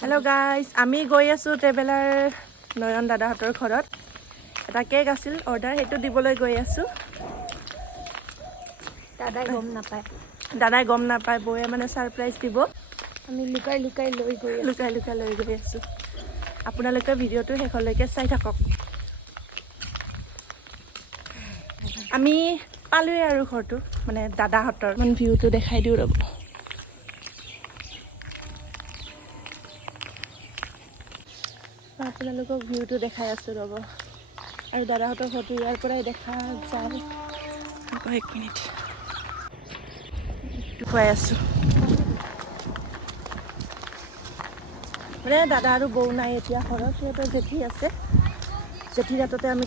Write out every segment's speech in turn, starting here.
Hello' guys আমি গৈ আছোঁ ট্ৰেভেলাৰ নয়ন দাদাহঁতৰ ঘৰত। এটা কেক আছিল অৰ্ডাৰ সেইটো দিবলৈ গৈ আছোঁ। দাদাই গম নাপায়। দাদাই গম নাপায় বৌয়ে মানে ছাৰপ্ৰাইজ দিব। আমি লুকাই লুকাই লৈ গৈ লুকাই লুকাই লৈ গৈ আছোঁ। আপোনালোকে ভিডিঅ'টো শেষলৈকে চাই থাকক। আমি পালোৱে আৰু ঘৰটো মানে দাদাহঁতৰ। মানে ভিউটো দেখাই দিওঁ ৰ'ব। আপোনালোকক ভিউটো দেখাই আছো ৰ'ব। আৰু দাদাহঁতৰ ফটো ইয়াৰ পৰাই দেখা যায়। এক মিনিট দেখুৱাই আছোঁ। মানে দাদা আৰু বৌ নাই এতিয়া ঘৰত সিহঁতৰ জেঠী আছে। জেঠী ৰাততে আমি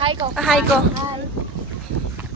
হাই ক। হাই ক।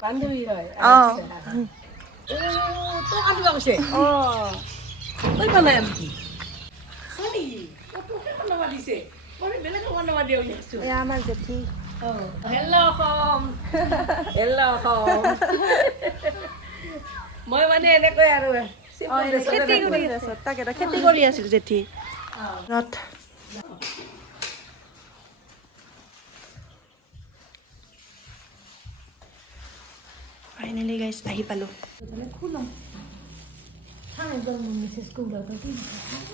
বান্ধৱী হয় তোক আনিব কৈছে অঁ তই বনাই আনকি হয় নেকি অ, তোকে বনাব দিছে মই বেলেগক বনাব দিওঁ দেখিছোঁ এয়া আমাৰ জেঠী। হেল্ল' অসম। হেল্ল' অসম। মই মানে এনেকৈ আৰু simple dress খেতি এটা কৰি আছে তাকেতো খেতি কৰি আছিল জেঠী ঘৰত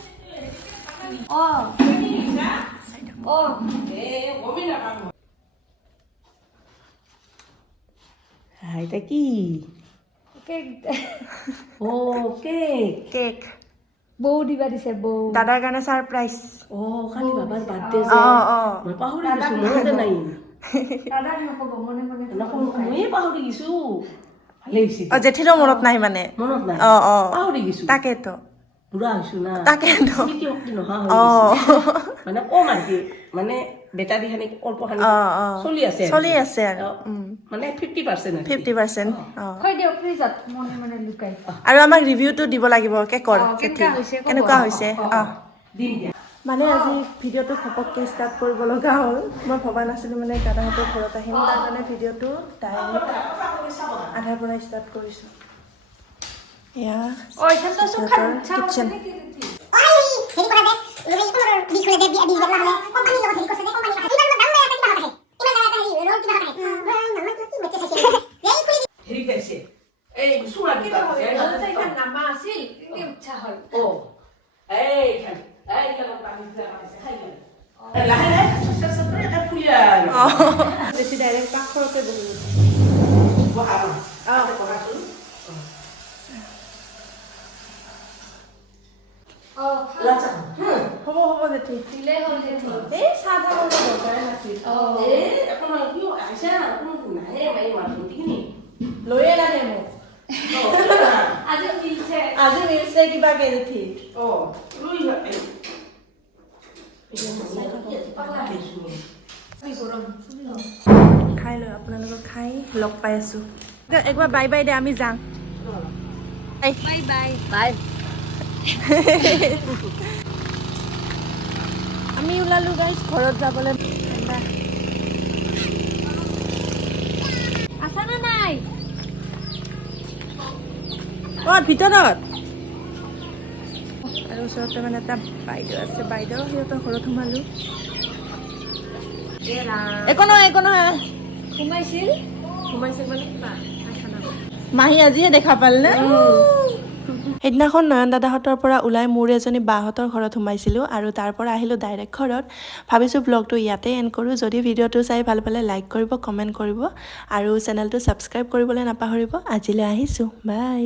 ফাইনেলি গাইজ আহি পালোঁ হাই এটা কি কেক অ' কেক কেক বৌ দিবা দিছে বৌ দাদাৰ কাৰণে ছাৰপ্ৰাইজ অ' কালি বাবাৰ বাৰ্থডে যে অঁ অঁ মই পাহৰি গৈছোঁ মনতে নাই মনে মনে জেঠীৰো মনত নাই মানে। মনত অঁ অঁ। তাকেতো বুঢ়া হৈছোঁ না। তাকেতো স্মৃতি শক্তি নোহোৱা হৈ অঁ। মানে কম আৰু কি। মানে বেটাৰী খানি অল্প খানি অঁ অঁ। চলি আছে চলি আছে আৰু। মানে ফিফটি পাৰ্চেণ্ট ফিফটি পাৰ্চেণ্ট মনে মনে আৰু আমাক ৰিভিউটো দিব লাগিব। কেকৰ কেনেকুৱা হৈছে অঁ মানে আজি ভিডিঅ'টো ঘপককৈ ষ্টাৰ্ট কৰিব লগা হ'ল। মই ভবা নাছিলোঁ মানে দাদাহঁতৰ ঘৰত আহিম। তাৰ কাৰণে ভিডিঅ'টো ডাইৰেক্ট আধাৰ পৰা ষ্টাৰ্ট কৰিছোঁ। এয়া ঐ কিটচেন এই চুৰা কিবা নামা আছিল। উঠা হ'ল? অ এই ন অঁ বহাচোন অঁ লাচা হ'ব হ'ব জেঠী দিলেই হ'ল এই। চাহ দৰকাৰে নাছিল লৈয়ে মোক আজি মিলছে আজি মিলছে কিবাকে জেঠি অ খাই লৈ আপোনালোকক খাই লগ পাই আছোঁ একবাৰ বাই বাই দে আমি যাওঁ বাই বাই বাই আমি ওলালোঁ গাইজ ঘৰত যাবলৈ ঠাণ্ডা আছা না নাই অঁ ভিতৰত ওচৰতে মানে এটা বাইদেউ আছে। বাইদেউ সিহঁতৰ ঘৰত সোমালোঁ। একো নহয় একো নহয়। সোমাইছিল। সোমাইছে মানে মাহী আজিহে দেখা পাল নে সেইদিনাখন নয়ন দাদাহঁতৰ পৰা ওলাই মোৰ এজনী বাহঁতৰ ঘৰত সোমাইছিলোঁ আৰু তাৰ পৰা আহিলোঁ ডাইৰেক্ট ঘৰত। ভাবিছোঁ ব্লগটো ইয়াতে এণ্ড কৰোঁ। যদি ভিডিঅ'টো চাই ভালো পালে লাইক কৰিব কমেণ্ট কৰিব আৰু চেনেলটো ছাবস্ক্ৰাইব কৰিবলৈ নাপাহৰিব। আজিলৈ আহিছোঁ। বাই